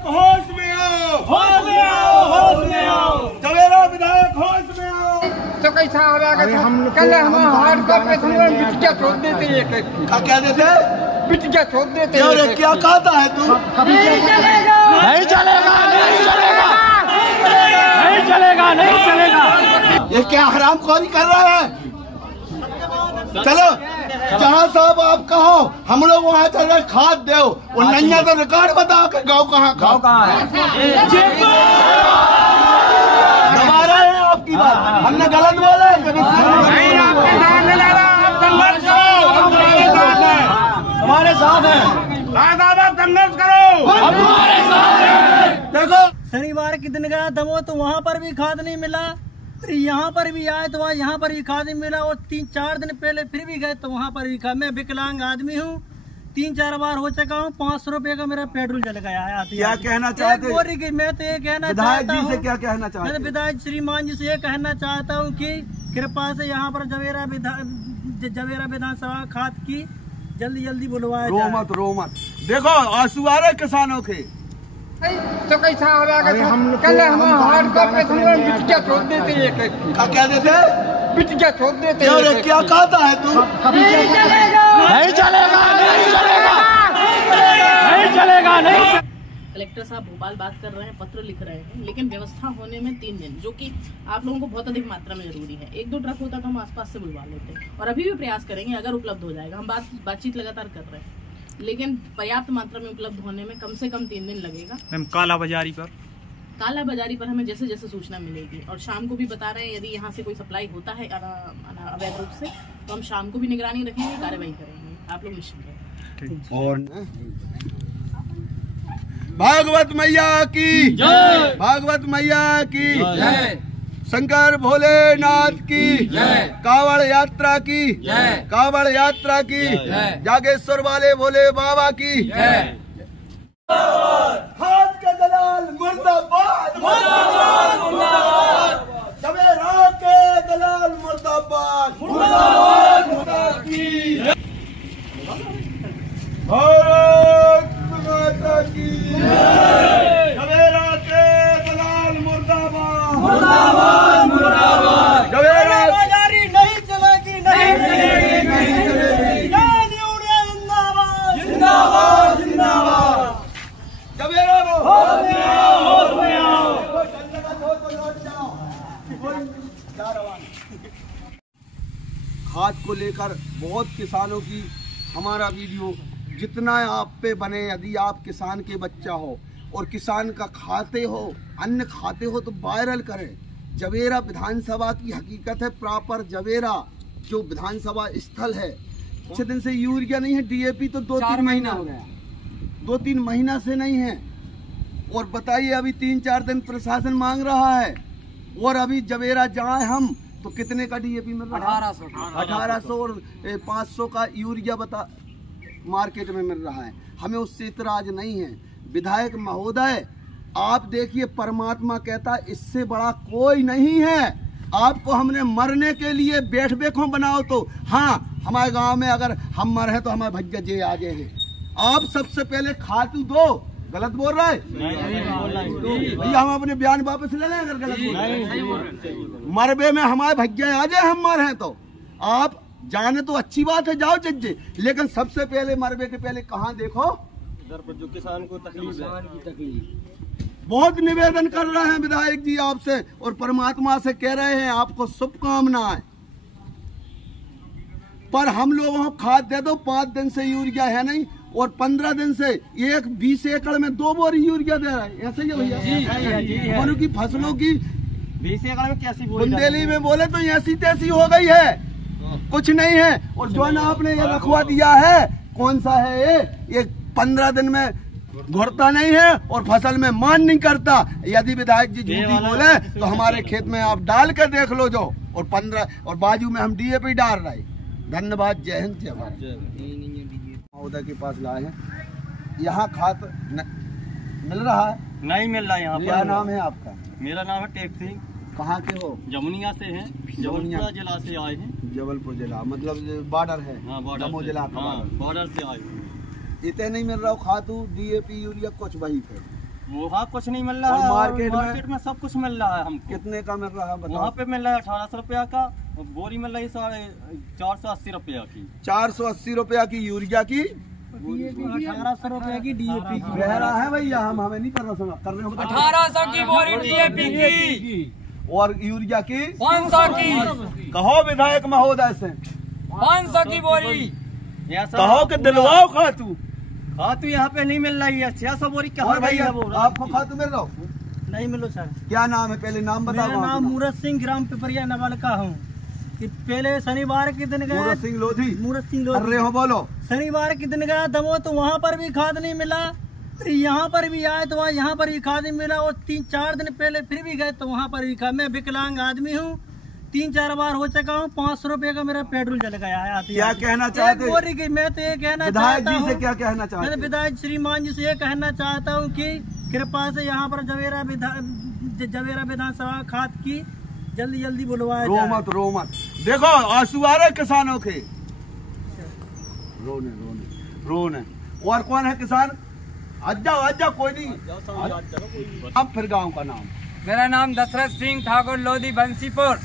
विधायक होश में आओ, होश में आओ, होश में आओ। जवेरा विधायक होश में आओ। तो कैसा हो गया कल हम हार्ट का ऑपरेशन में बिटिया छोड़ देते एक क्या देते? बिटिया छोड़ देते। अरे क्या कहता है तू? नहीं चलेगा, नहीं चलेगा, नहीं चलेगा, नहीं चलेगा, नहीं चलेगा। ये क्या हरामखोरी कर रहा है? चलो जहाँ साहब आप कहो, हम लोग वहाँ चल रहे खाद दो। वो नैया तो रिकॉर्ड बताओ कि गाँव कहाँ है। दोबारा है आपकी बात, हमने गलत बोला है कभी? हमारे साथ है, आप संघर्ष करो, हमारे साथ है। देखो शनिवार के दिन गया दमो तो वहाँ पर भी खाद नहीं मिला, फिर यहाँ पर भी आए तो वहाँ यहाँ पर भी खाद नहीं मिला, और 3-4 दिन पहले फिर भी गए तो वहाँ पर भी खाद। मैं विकलांग आदमी हूँ, 3-4 बार हो चुका हूँ, 500 रुपए का मेरा पेट्रोल जल गया है। क्या कहना चाहते हैं? मैं तो ये कहना विधायक चाहता जी से हूँ, क्या कहना चाहते हैं? मैं विधायक श्रीमान जी से ये कहना चाहता हूँ कि कृपा से यहाँ पर जवेरा विधानसभा खाद की जल्दी जल्दी बुलवाया जाए। रो मत। देखो आंसू आ रहे किसानों के। तो कैसा हो गया कल हम हार्ट का ऑपरेशन में बिटिया छोड़ देते एक क्या देते? बिटिया छोड़ देते। अरे क्या कहता है तू? नहीं चलेगा, नहीं चलेगा, नहीं चलेगा, नहीं चलेगा, नहीं। कलेक्टर साहब भोपाल बात कर रहे हैं, पत्र लिख रहे हैं, लेकिन व्यवस्था होने में 3 दिन, जो कि आप लोगों को बहुत अधिक मात्रा में जरूरी है। 1-2 ट्रक होता तो हम आसपास से बुलवा लेते, और अभी भी प्रयास करेंगे अगर उपलब्ध हो जाएगा। हम बातचीत लगातार कर रहे हैं, लेकिन पर्याप्त मात्रा में उपलब्ध होने में कम से कम 3 दिन लगेगा। मैम काला बाजारी पर हमें जैसे जैसे सूचना मिलेगी, और शाम को भी बता रहे हैं यदि यहाँ से कोई सप्लाई होता है अवैध रूप से तो हम शाम को भी निगरानी रखेंगे, कार्रवाई करेंगे। आप लोग निश्चिंत रहें। और भागवत मैया की जय, भागवत मैया की जय, शंकर भोलेनाथ की जय, कावड़ यात्रा की जय, कावड़ यात्रा की जय, जागेश्वर वाले भोले बाबा की जय। खाद के दलाल मुर्दाबाद, मुर्दाबाद, मुर्दाबाद। जवेरा के दलाल मुर्दाबाद, मुर्दाबाद, मुर्दाबाद की भारत माता की जय। जवेरा के दलाल मुर्दाबाद, मुर्दाबाद, मुर्दाबाद। जवेरा बाजारी नहीं चलेगी, नहीं चलेगी, नहीं चलेगी। जिंदाबाद, जिंदाबाद, जिंदाबाद। जवेरा होश में आओ, होश में आओ। खाद को लेकर बहुत किसानों की हमारा वीडियो जितना आप पे बने, यदि आप किसान के बच्चा हो और किसान का खाते हो, अन्न खाते हो तो वायरल करें। जवेरा विधानसभा की हकीकत है, प्रॉपर जवेरा जो विधानसभा स्थल है। कुछ दिन से यूरिया नहीं है, डीएपी तो 2-3 महीना हो गया, 2-3 महीना से नहीं है। और बताइए अभी 3-4 दिन प्रशासन मांग रहा है, और अभी जवेरा जाए हम तो कितने का डीएपी मिल रहा है? 1800 और 500 का यूरिया मार्केट में मिल रहा है। हमें उससे इतराज नहीं है। विधायक महोदय आप देखिए, परमात्मा कहता है इससे बड़ा कोई नहीं है। आपको हमने मरने के लिए बैठ बेखों बनाओ तो हाँ, हमारे गांव में अगर हम मर हैं तो हमारे भैया जे आ गए हैं। आप सबसे पहले खातू दो। गलत बोल रहा है भैया, हम अपने बयान वापस ले लें अगर गलत बोल रहे। मरबे में हमारे भैया आ जाए, हम मर हैं तो आप जाने तो अच्छी बात है, जाओ जज्जे, लेकिन सबसे पहले मरबे के पहले कहाँ देखो, जो किसान को तकलीफ है। बहुत निवेदन कर रहे हैं विधायक जी आपसे, और परमात्मा से कह रहे हैं आपको शुभकामनाएं। पर हम लोगों को खाद दे दो, 5 दिन से यूरिया है नहीं, और 15 दिन से 20 एकड़ में 2 बोरी यूरिया दे रहा है। ऐसे ही भैया की फसलों की 20 एकड़ में कैसी बुंदेली में बोले तो ऐसी तैसी हो गई है, कुछ नहीं है। और जो ना आपने ये रखवा दिया है, कौन सा है ये 15 दिन में घुरता नहीं है और फसल में मान नहीं करता। यदि विधायक जी झूठी बोले तो हमारे खेत में आप डाल कर देख लो जो, और 15 और बाजू में हम डीएपी डाल रहे। धन्यवाद, जय हिंद, जय भारत। महोदय के पास लाए हैं, यहाँ खाद मिल रहा है? नहीं मिल रहा है यहाँ। क्या नाम है आपका? मेरा नाम है टेक सिंह। कहाँ के हो? जमुनिया से हैं, जबलपुर जिला से आए हैं। जबलपुर जिला मतलब बॉर्डर है? हाँ, बॉर्डर जिला का बॉर्डर से आए हैं। इतने नहीं मिल रहा खातू, डीएपी, यूरिया कुछ वही थे। वो हाँ कुछ नहीं मिल रहा और है। मार्केट में सब कुछ मिल रहा है हमको। कितने का मिल रहा है बताओ? वहाँ पे मिल रहा है 1800 रुपया का, और बोरी मिल रही है 480 रुपया की। 480 रुपया की यूरिया की, 1800 रुपए की DAP की। कह रहा है भैया, हम हमें नहीं करना सुना कर रहे हो। 1800 की बोरी DAP की और यूरिया की 500 की, कहो विधायक महोदय से, 500 की बोरी कहो कि दिलवाओ खातू। खातू यहाँ पे नहीं मिल रही है। 600 बोरी कहाँ और गई भैया है वो? आपको खातू मिल रहा हो? नहीं मिलो सर। क्या नाम है, पहले नाम मेरा बताओ। नाम मूरत सिंह, ग्राम पिपरिया नवल का हूँ। कि पहले शनिवार के दिन गया, मूरत सिंह लोधी मूरत सिंह कर रहे हो, बोलो। शनिवार के दिन गया दमो, तो वहाँ पर भी खाद नहीं मिला। फिर यहाँ पर भी आए तो वहाँ यहाँ पर भी खाद नहीं मिला। और 3-4 दिन पहले फिर भी गए तो वहाँ पर भी खाद। मैं विकलांग आदमी हूँ, 3-4 बार हो चुका हूँ। 500 रुपये का मेरा पेट्रोल जल गया है आते क्या कहना चाहते हैं? बोरी की मैं तो ये कहना विधायक चाहता जी से हूँ, क्या कहना मैं चाहते हैं? विधायक श्रीमान जी से ये कहना चाहता हूँ कि कृपा से यहाँ पर जवेरा विधानसभा खाद की जल्दी जल्दी बुलवाया रो जाए। मत, रो मत। देखो आंसू आ रहे किसानों के, रोने रोने रोने। और कौन है किसान? आज जाओ कोई नहीं। अब फिर गांव का नाम। मेरा नाम दशरथ सिंह ठाकुर, लोधी बंसीपुर।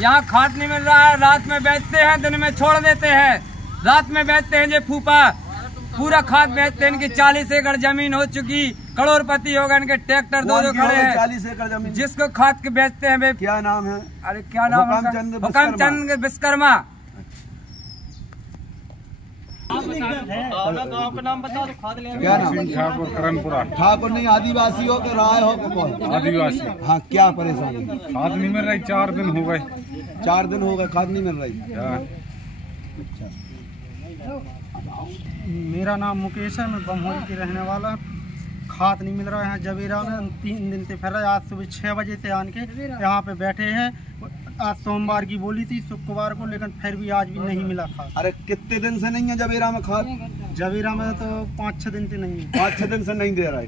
यहाँ खाद नहीं मिल रहा है, रात में बेचते हैं, दिन में छोड़ देते हैं। रात में बेचते हैं, जे फूफा पूरा खाद बेचते हैं। इनकी 40 एकड़ जमीन हो चुकी, करोड़पति हो गए, इनके ट्रैक्टर दो खड़े हैं। 40 एकड़ जमीन जिसको खाद के बेचते हैं वे, क्या नाम है? अरे क्या नाम है? हुक्मचंद विश्वकर्मा। गाँव का नाम बता दो, खाद ले। क्या नाम? ठाकुर करनपुरा। ठाकुर नहीं, आदिवासी हो के राय हो के कौन? आदिवासी। हाँ, क्या परेशानी? खाद नहीं मिल रही, 4 दिन हो गए। 4 दिन हो गए खाद नहीं मिल रही। मेरा नाम मुकेश है, मैं बमहोरी के रहने वाला। खाद नहीं मिल रहा है यहाँ जवेरा में, 3 दिन से फिर आज सुबह 6 बजे से आन के यहाँ पे बैठे हैं। आज सोमवार की बोली थी, शुक्रवार को, लेकिन फिर भी आज भी नहीं मिला खाद। अरे कितने दिन से नहीं है जवेरा में खाद? जवेरा में तो 5-6 दिन से नहीं है। 5-6 दिन से नहीं दे रहा है।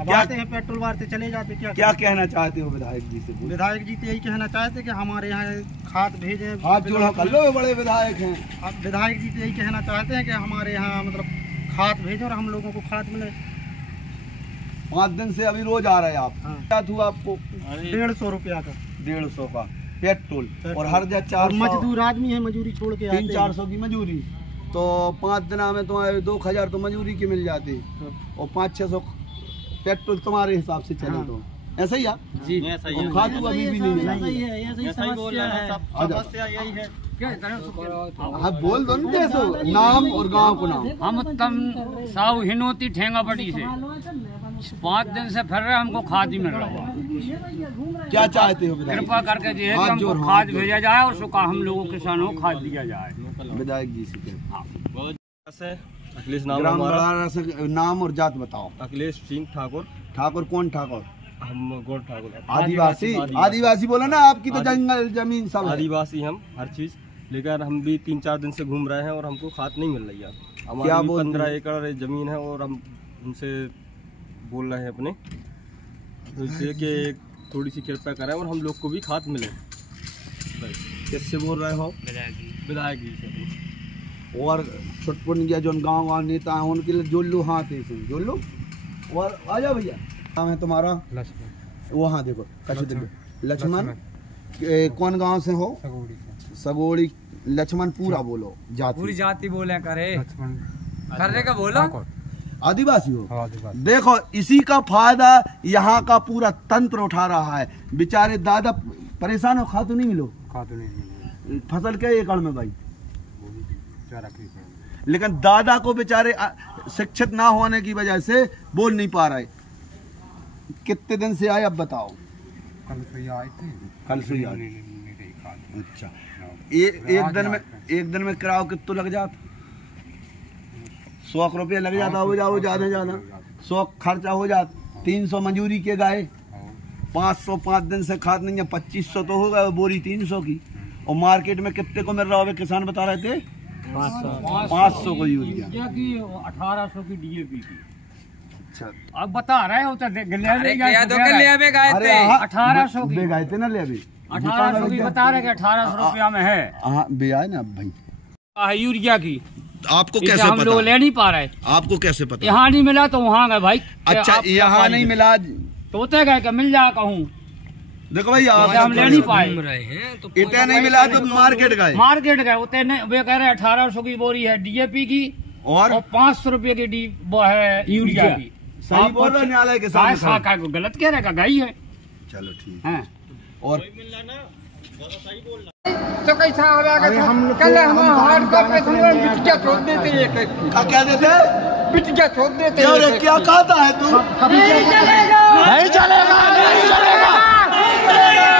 अब क्या- आते हैं पेट्रोल वारते चले जाते। क्या कहना चाहते हो विधायक जी से? विधायक जी तो यही कहना चाहते कि हमारे यहाँ खाद भेजें। हाथ जोड़ो कर लो, बड़े विधायक हैं। अब विधायक जी तो यही कहना चाहते हैं कि हमारे यहाँ मतलब खाद भेजें और हम लोगों को खाद मिले। 5 दिन से अभी रोज आ रहे हैं आप। हाँ। क्या हुआ आपको? 150 रुपया का 150 का पेट्रोल और हर जगह 400। मजदूर आदमी है, मजदूरी छोड़ के आते हैं। 300-400 की मजूरी, तो 5 दिन में तुम्हारे 2000 तो मजूरी की मिल जाती, और 500-600 पेट्रोल तुम्हारे हिसाब से चले। तो ऐसा ही है जी, ऐसा ही है। खातू अभी भी नहीं मिला। सही है, ऐसी ऐसा ही बोल समस्या रहे हैं, है। सब समस्या यही है। हाँ बोल दो ना, जैसो नाम और गांव को नाम। हम उत्तम साहू हिनोती ठेंगापटी से 5 दिन से फिर रहे, हमको खाद ही मिल रहा है। क्या चाहते हो विधायक? कृपा करके जी है कि हाथ हमको जोड़, खाद हाथ जोड़। भेजा जाए और सुखा हम लोगों किसानों को खाद दिया जाए। विधायक जी से से अखिलेश नाम ग्राम हमारा, बड़ारा से नाम और जात बताओ। अखिलेश सिंह ठाकुर। ठाकुर कौन ठाकुर? हम गोड ठाकुर। आदिवासी। आदिवासी बोला ना, आपकी तो जंगल जमीन सब है। आदिवासी हम हर चीज, लेकिन हम भी 3-4 दिन से घूम रहे हैं और हमको खाद नहीं मिल रही है। क्या हमारी बोलते 15 हैं? एकड़ जमीन है और हम उनसे बोल रहे हैं अपने, तो इसलिए कि थोड़ी सी कृपा करें और हम लोग को भी खाद मिले। किससे बोल रहे हो? विधायक जी से। और छुटपुट गया जो गाँव नेता है उनके लिए जोड़ लो, हाथ ऐसे जोड़ लो। और आ जाओ भैया। नाम है तुम्हारा? वहाँ देखो लक्ष्मण। कौन गांव से हो? सगोड़ी। लक्ष्मण पूरा बोलो, जाति पूरी जाति बोले करे करने का बोलो। आदिवासी हो? देखो इसी का फायदा यहाँ का पूरा तंत्र उठा रहा है। बेचारे दादा परेशान हो, खातू नहीं मिलो। फसल क्या एकड़ में भाई? लेकिन दादा को बेचारे शिक्षित ना होने की वजह से बोल नहीं पा रहे। कितने दिन से आए अब बताओ? कल से ही आई। अच्छा, एक दिन में किराया कितना लग जाता? 100 रुपया लग जाता हो जाओ, ज्यादा ज्यादा 100 खर्चा हो जाता। 300 मंजूरी के गाय, 500 5 दिन से खाद नहीं है, 2500 तो होगा बोरी 300 की। और मार्केट में कितने को मिल रहा होगा? किसान बता रहे थे 500 को यूरिया, 1800 की DAP की। अच्छा, अब बता रहे हो तो अरे 1800 की गए थे ना ले अभी 1800 की बता रहे कि 1800 रुपया में है। हाँ बे आए ना अब भाई। यूरिया की आपको इसे कैसे हम लोग पता? ले नहीं पा रहे। आपको कैसे पता? यहाँ नहीं मिला तो वहाँ गए भाई। अच्छा, आप यहाँ नहीं मिला तो उतने गए कि मिल जाए कहूँ, देखो भाई आप हम ले नहीं पाए। इतना नहीं मिला तो मार्केट गए। मार्केट गए उतने वे कह रहे 1800 की बोरी है DAP की और 500 रुपए की वो है यूरिया की। सही बोल रहे न्यायालय के सामने। गलत कह रहे का गई है। चलो ठीक है। और तो कैसा हम कल हम हार्ड का पैसा बिटिया छोड़ देते क्या देते? बिटिया छोड़ देते। क्या कहता है तू? नहीं चलेगा, नहीं चलेगा,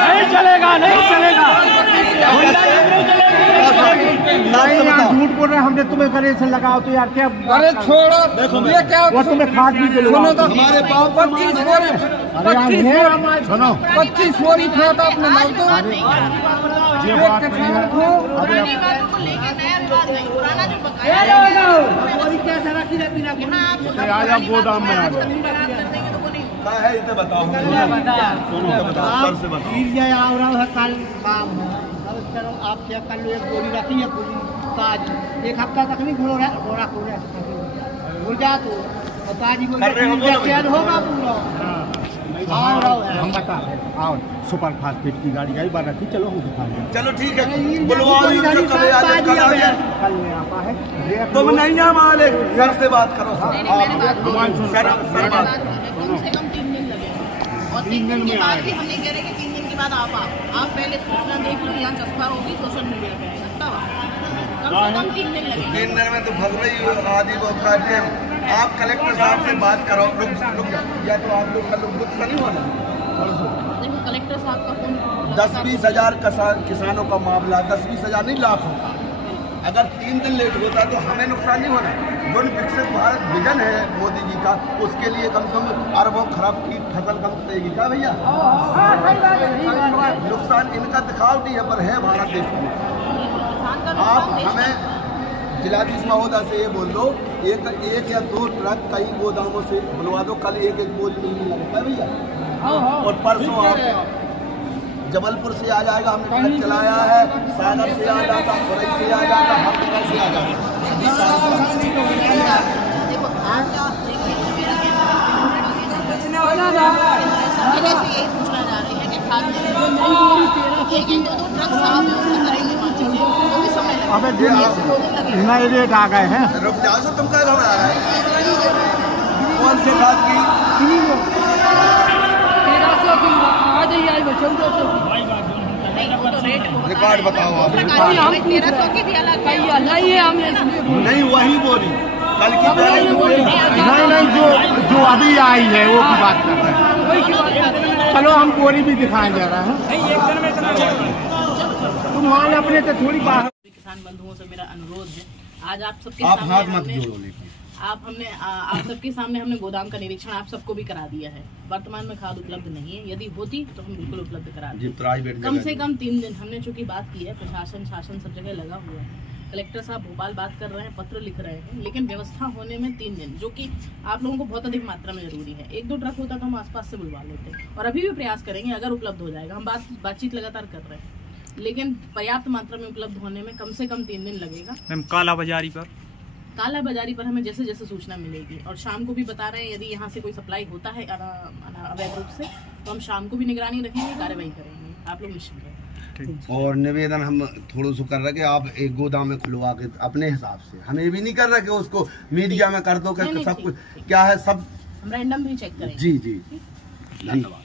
नहीं चलेगा, नहीं चलेगा। झूठ बोल रहे हमने तुम्हें गले से लगाओ तो यार क्या? अरे छोड़ो, देखो ये क्या वो तुम्हें खाद भी सुनो तो हमारे बाप 25 बोरी 25 बोरी था तो अपने माल तो पुरानी बातों को लेकर नया विवाद नहीं, पुराना जो बकाया है गोदाम में है इसे बताओ, सर से बताओ। कल काम है, चलो आप क्या कर लो, एक गोली रखी है पूरी ताज, एक हफ्ता तक नहीं घोड़ा हो जा तो ताजी होगा पूरा। हम बता आओ सुपर फास्फेट की गाड़ी आई बार रखी, चलो हम दिखा दें। चलो ठीक है, बुलवा तुम नहीं है मालिक, सर से बात करो। कम से कम 3 दिन लगेगा और 3 दिन के बाद भी हम नहीं कह रहे कि 3 दिन के बाद आप पहले सूचना देख लो, यहाँ चस्पा होगी सोशल मीडिया पे आएगा, कम से कम 3 दिन लगेगा। 3 दिन में तो भग रही आदि आप कलेक्टर साहब से बात करो। रुक या तो आप लोग कल गुस्सा नहीं होना। देखो कलेक्टर साहब का फोन 10-20 हजार किसानों का मामला, 10-20 हजार नहीं लाख होगा। अगर 3 दिन लेट होता तो हमें नुकसान नहीं होना। जो विकसित भारत विजन है मोदी जी का, उसके लिए कम से कम अरबों खरब की फसल कम करेगी क्या भैया? नुकसान इनका दिखावटी है पर है भारत देश में। आप हमें जिलाधीश महोदय से ये बोल दो, एक या 2 ट्रक कई गोदामों से बुलवा दो, कल एक बोझ नहीं लगता है भैया। और परसों आप जबलपुर से आ जाएगा, हमने ट्रक चलाया है, सागर से आ जाता, खुरई से आ जाता, हर जगह से आ जाता। यही सूचना जा रही है कि खाद एक 2 ट्रक साहब करेंगे, वो भी समय लगेगा। नए रेट आ गए हैं। रुक जाओ, तो तुम क्या घबरा रहा है? कौन से खाद की? 1300 की आ जाइए, 1400 की रिकॉर्ड बताओ आप। 1300 की भी अलग नहीं वही बोली कल की नहीं जो अभी आई है वो की बात कर रहे हैं। चलो हम बोरी भी दिखाएं जा रहा है, तुम माल अपने से थोड़ी बाहर। किसान बंधुओं से मेरा अनुरोध है, आज आप सबके आप सामने हाथ मत जोड़ो, लेकिन आप सबके सामने हमने गोदाम का निरीक्षण आप सबको भी करा दिया है। वर्तमान में खाद उपलब्ध नहीं है, यदि होती तो हम बिल्कुल उपलब्ध करा दें। प्राइवेट कम से कम 3 दिन हमने चूंकि बात की है, प्रशासन शासन सब जगह लगा हुआ है। कलेक्टर साहब भोपाल बात कर रहे हैं, पत्र लिख रहे हैं, लेकिन व्यवस्था होने में 3 दिन, जो कि आप लोगों को बहुत अधिक मात्रा में जरूरी है। 1-2 ट्रक होता तो हम आसपास से बुलवा लेते, और अभी भी प्रयास करेंगे अगर उपलब्ध हो जाएगा। हम बातचीत लगातार कर रहे हैं, लेकिन पर्याप्त मात्रा में उपलब्ध होने में कम से कम 3 दिन लगेगा। मैम काला बाजारी पर हमें जैसे जैसे सूचना मिलेगी, और शाम को भी बता रहे हैं, यदि यहाँ से कोई सप्लाई होता है अवैध रूप से तो हम शाम को भी निगरानी रखेंगे, कार्रवाई करेंगे। आप लोग निश्चिंत रहें। और निवेदन हम थोड़ा सा कर रहे कि आप एक गोदाम में खुलवा के अपने हिसाब से, हम ये भी नहीं कर रहे कि उसको मीडिया में कर दो कि सब कुछ क्या है, सब हम रैंडम भी चेक करेंगे। जी धन्यवाद।